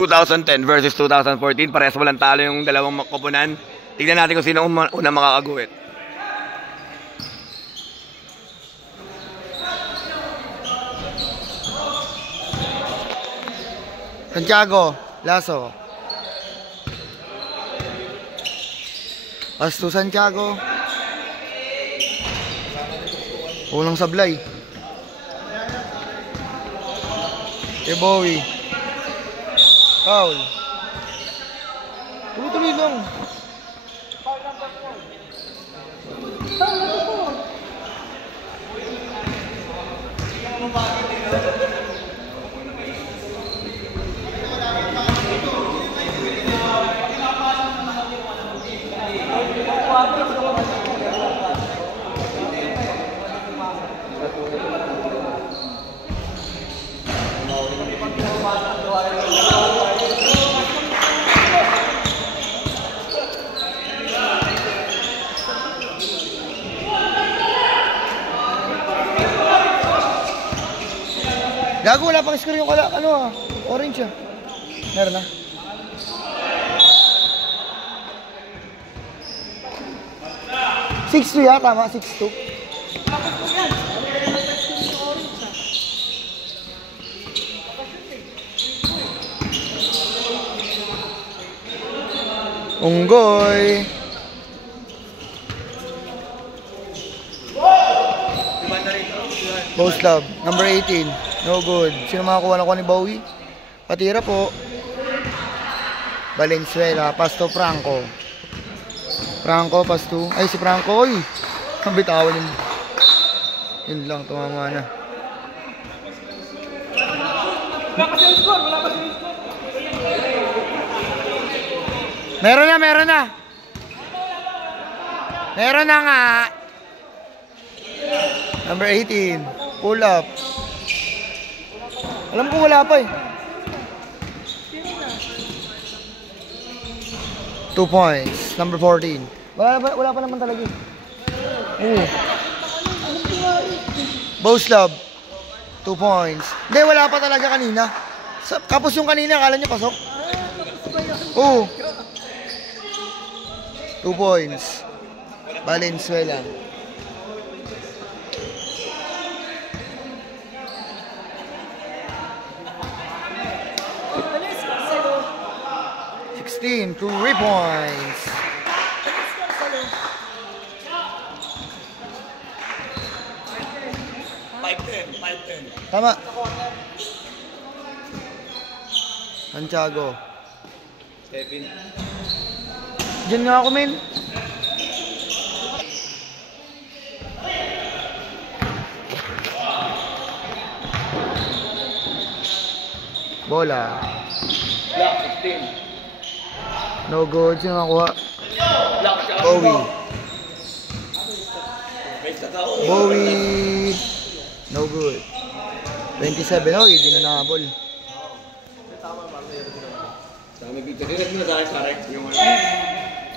2010 versus 2014, parehas walang talo yung dalawang koponan. Tignan natin kung sino unang makakaguhit. Santiago, Lasso. Pasto Santiago. Ulang sablay. Bowie. Foul. Tuloy-tuloy lang. Gago, wala pang score yung orange ah. Meron na. (6-2) tama, 6-2. Unggoy. Post love, number 18. No good. Sino makakuha na ko ni Bowie? Patira po. Valenzuela, Pasto Franco. Franco, Pasto. Ay, si Franco. Uy, ang bitawan yun. Yun lang, tumama na. Wala pa siya score, wala pa siya score. Meron na. Meron na nga. Number 18. Pull up. Alam ko wala pa eh. 2 points. Number 14. Wala pa naman talaga eh. Boslab. 2 points. Hindi, wala pa talaga kanina. Kapos yung kanina, akala nyo pasok? Oo. 2 points. Valenzuela. To 3 points. Tama. Santiago. Kevin. Diyan nga ako, men. Bola. Block 16. No good. Sino nakuha? Bowie. Bowie. No good. 27. Oh, hindi na nakabol. Dami dito. Tingnan mo na sa akin, yung ano.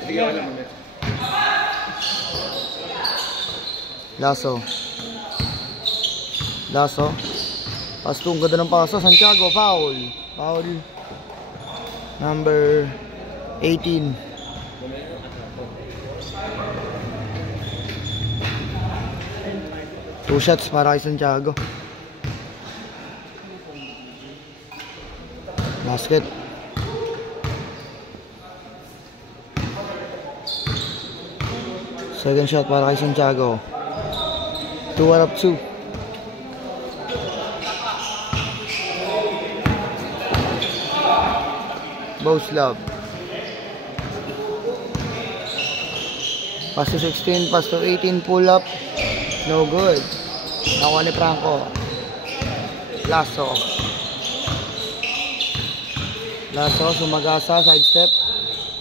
Sige, alam mo. Lasso. Pasto, ang ganda ng paso. Santiago, foul. Number 18. Two shots para kay Santiago. Basket. Second shot para kay Santiago. 2 out of 2. Boslab. Pass to 16, pass to 18, pull up. No good. Nakuha ni Franco. Lasso, sumagasa, sidestep.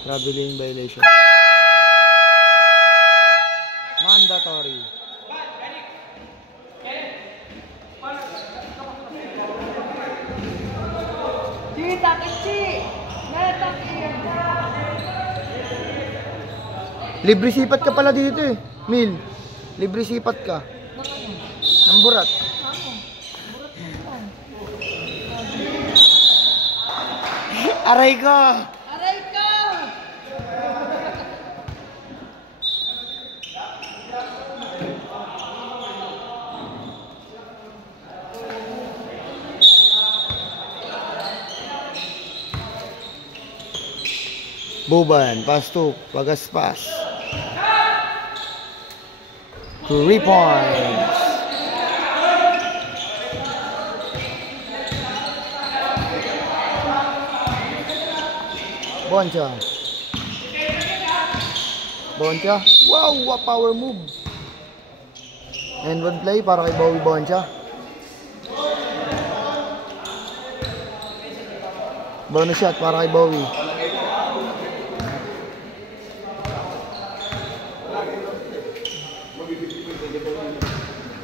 Traveling violation. Mandatory. Libre sipat ka pala dito eh, Mil. Libre sipat ka. Ng burat. Aray ko! Buban, pastok, pagaspas. 3 points. Boncha. Boncha. Wow, what power move. And one play para kay Bowie Boncha. Bonus shot para kay Bowie.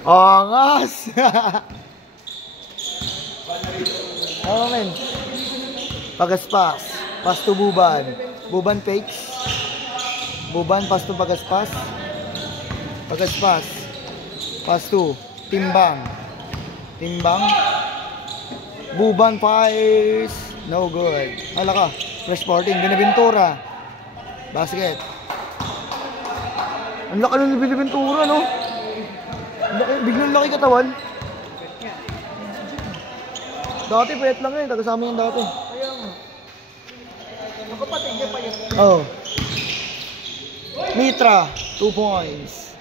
Angas! Oh, men. Pagaspas. Pass to Buban. Buban fakes. Buban, pass to pagaspas. Pagaspas. Pass to Timbang. Timbang. Buban fires. No good. Hala ka. Fresh Sporting. Binaventura. Basket. Ang laki ng Binaventura, no? Biglang laki katawan. Dati pwet lang eh, tagasama yung dati. Nakapatid niya pa yun. Oh. Mitra, 2 points.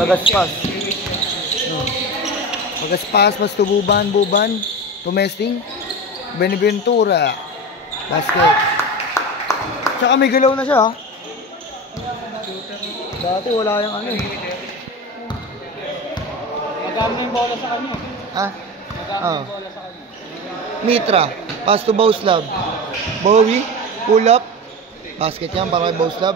Pagaspas. Pagaspas, pas to Buban, Buban. Tumesting. Beneventura. Basket. Tsaka may galaw na siya, ha? Dati wala yung ano eh. Magkano yung bola sa kanya? Ha? Magkano yung bola sa kanya? Mitra, pass to Boslav. Bowie, pull up. Basket yan para kay Boslav.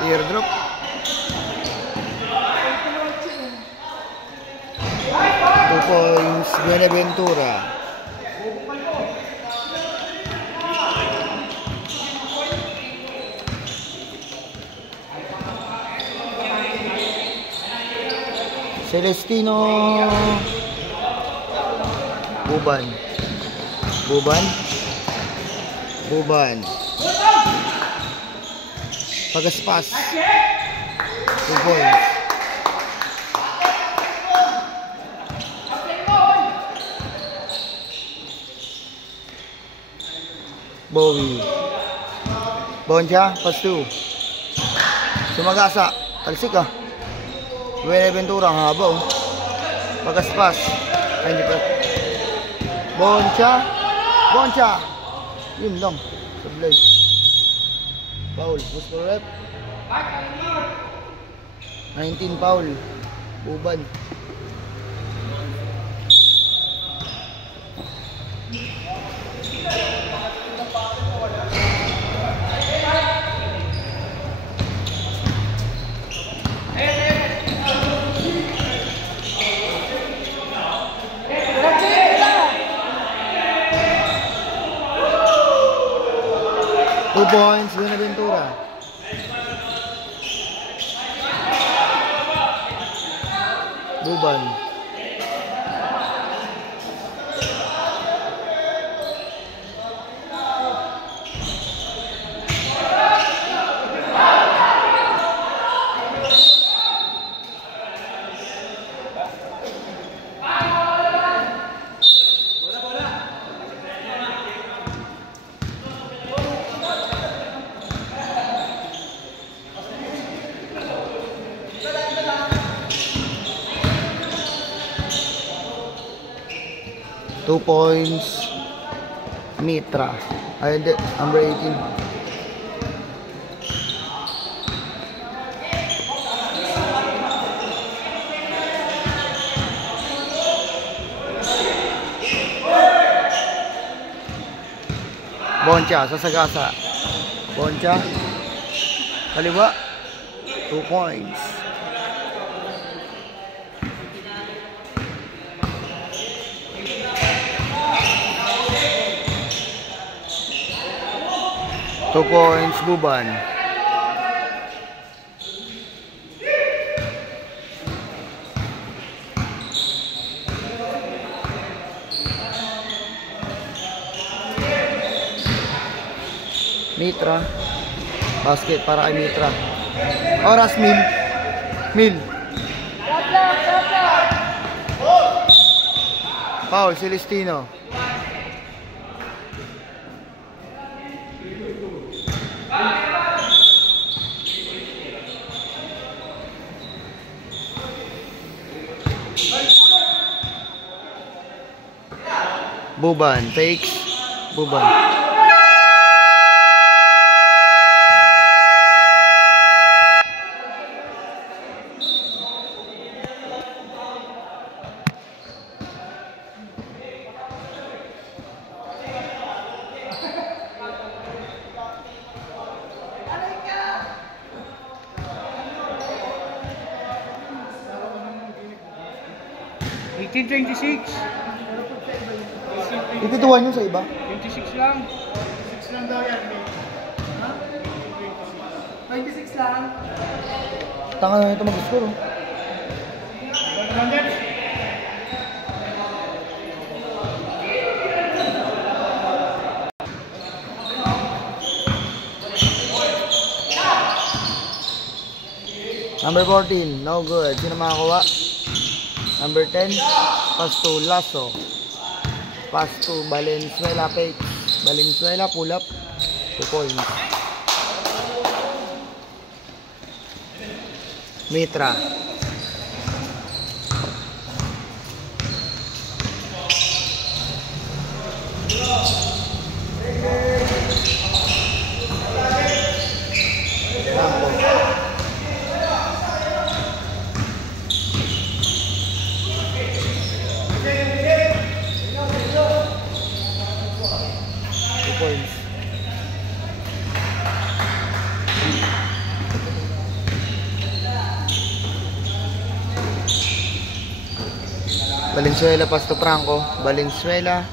Teardrop. Two points, Beneventura. Celestino. Buban. Buban. Buban. Pagaspas. 2 points. Bowie. Boncha, pass 2. Sumagasa. Talsik ah. Beneventura, ang haba oh. Pagaspas. Ay, hindi pa. Boncha. Boncha. Yun lang. Sablay. Foul. What's the rep? 19 foul. Buban. Two points, Beneventura. Buban. Two points, Mitra. Ay, hindi. Number 18. Boncha, sa Sagasa. Boncha. Kaliwa. 2 points. Two points, Buban. Mitra. Basket para kay Mitra. Oras, Mil. Mil. Foul, Celestino. Buban, takes. Buban. Itutuwan yun sa iba? 26 lang. 26 lang daw yan. Ha? 26 lang. Tanga na ito mag-score. Oh. Number 14, no good. Sino makakuha? Number 10, pass to Lasso. Pass to Valenzuela, fake. Valenzuela, pull up. 2 points. Mitra. Points. Valenzuela, pass to Franco. Valenzuela.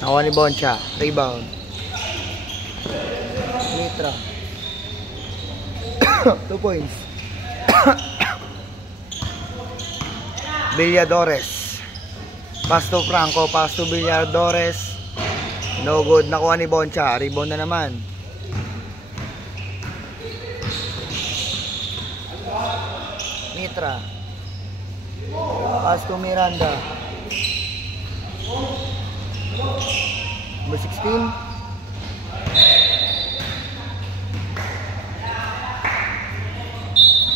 Nakuha ni Boncha. Rebound. Mitra. 2 points. Villadores. Pass to Franco. Pass to Villadores. No good. Nakuha ni Boncha. Rebound na naman. Mitra. Pass to Miranda. Number 16.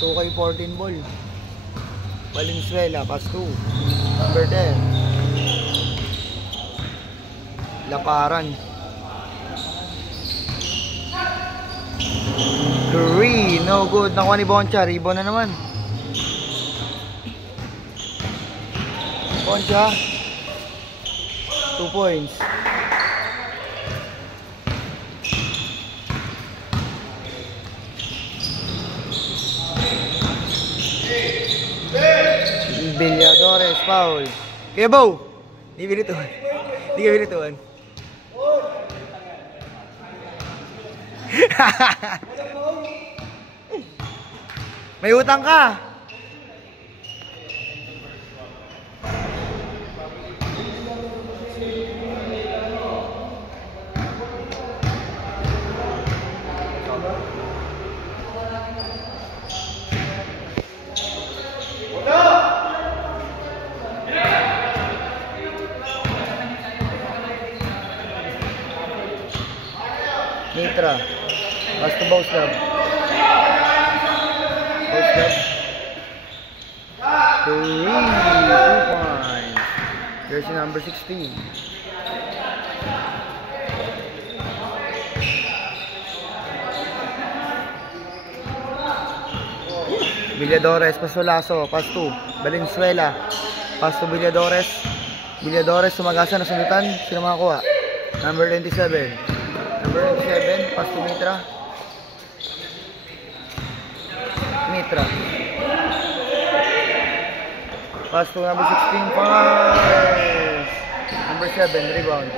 Kay 14 ball. Valenzuela. Pass to number 10. Laparan. 3. No good. Nakuha ni Boncha. Rebound na naman. Boncha. 2 points. Villadores, foul. Kebo! Di binituan. Di ka binituan. May utang ka. Mitra. Pass to Boslab. Boslab. 3 points. Jersey number 16. Villadores, pass to Lasso. Pass to Valenzuela. Pass to Villadores. Villadores, sumagasa na sundutan. Sino makakuha? Number 27. Number 27, pass to Mitra. Mitra. Pass to number 16, pass. Number 7, rebound.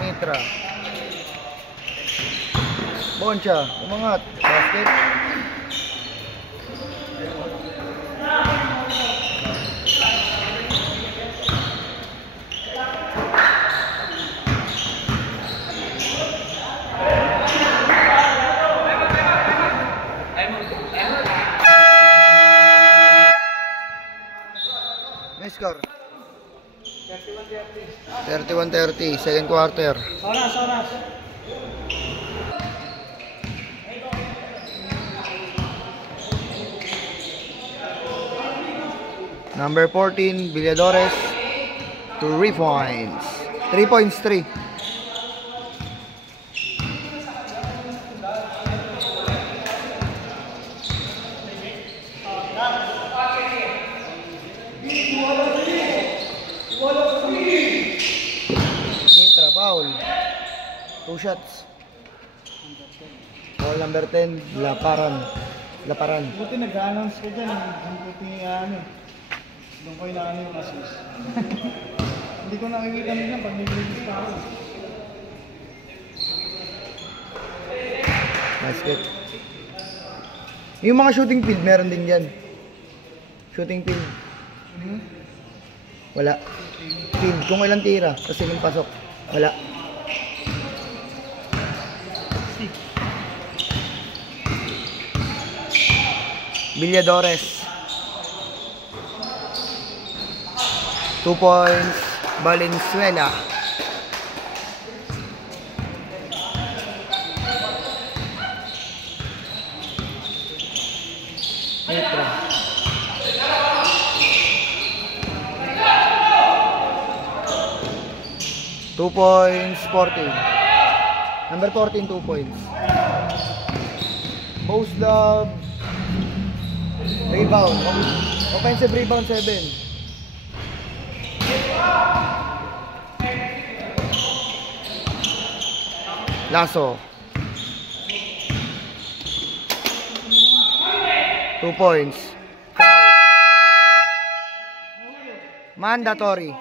Mitra. Boncha, umangat. Basket. Score 31-30, second quarter. Oras. Number 14, Villadores, 3 points. 3 points, 3. Mitra, foul. 2 shots. Foul number 10, Laparan. Buti nag-announce ko dyan. Buti ano. Doon ko inaano yung assist. Hindi ko nakikita nila pag nag-release pa ako. Basket. Yung mga shooting field, meron din dyan. Shooting field. Wala. Field, kung ilang tira, kasi nung pasok. Wala. Villadores. 2 points. Valenzuela. Mitra. Two points, 14. Number 14, 2 points. Post love. Rebound. Offensive rebound, 7. Lasso. 2 points. Mandatory.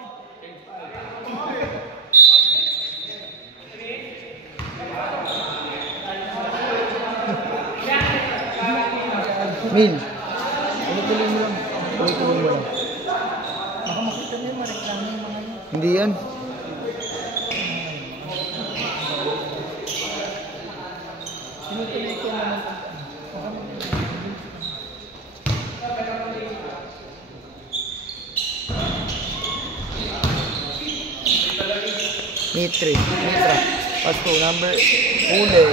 Min. Tuloy mo lang. Tuloy mo lang. Baka makita niyo mareklamo yung mga yun. Hindi yan. Sinutuloy ko naman. Mitra. Pass to number. Ule.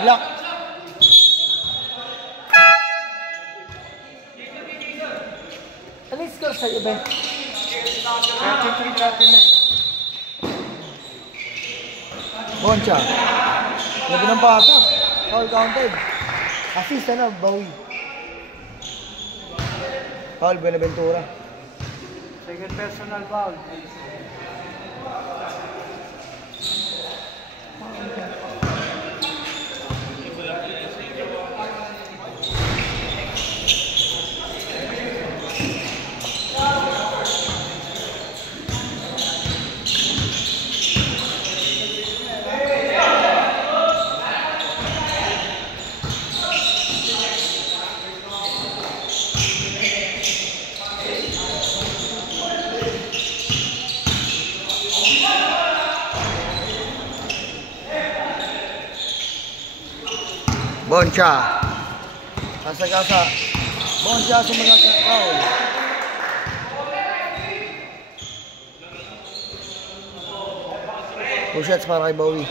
Block. Ano yung score sa'yo, Ben? 33-39. Boncha. Labi ng pasa. Foul counted. Assist na, bawi. Foul, Buenaventura. Second personal foul. Boncha. Kasagasa. Boncha sumagasa. Foul. Two shots para kay Bowie.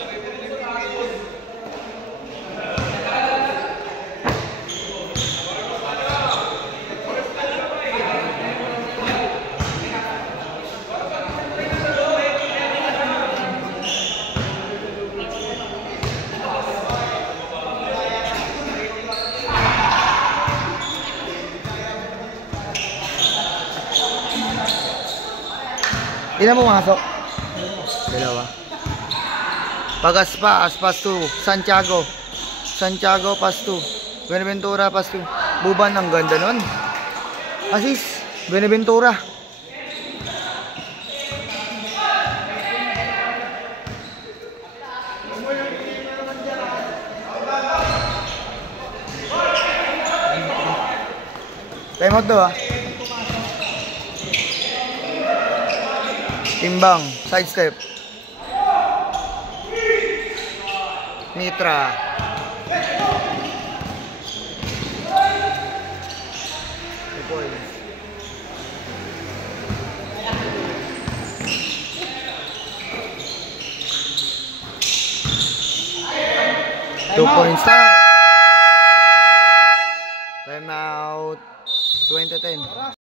Ilan pumasok? Dalawa. Pagaspa, Aspas 2. Santiago. Santiago, pass 2. Buenaventura, pass 2. Buban, ang ganda nun. Assist. Buenaventura. Time out daw, ah. Timbang, sidestep. Mitra. Two points na. Time out. 2010.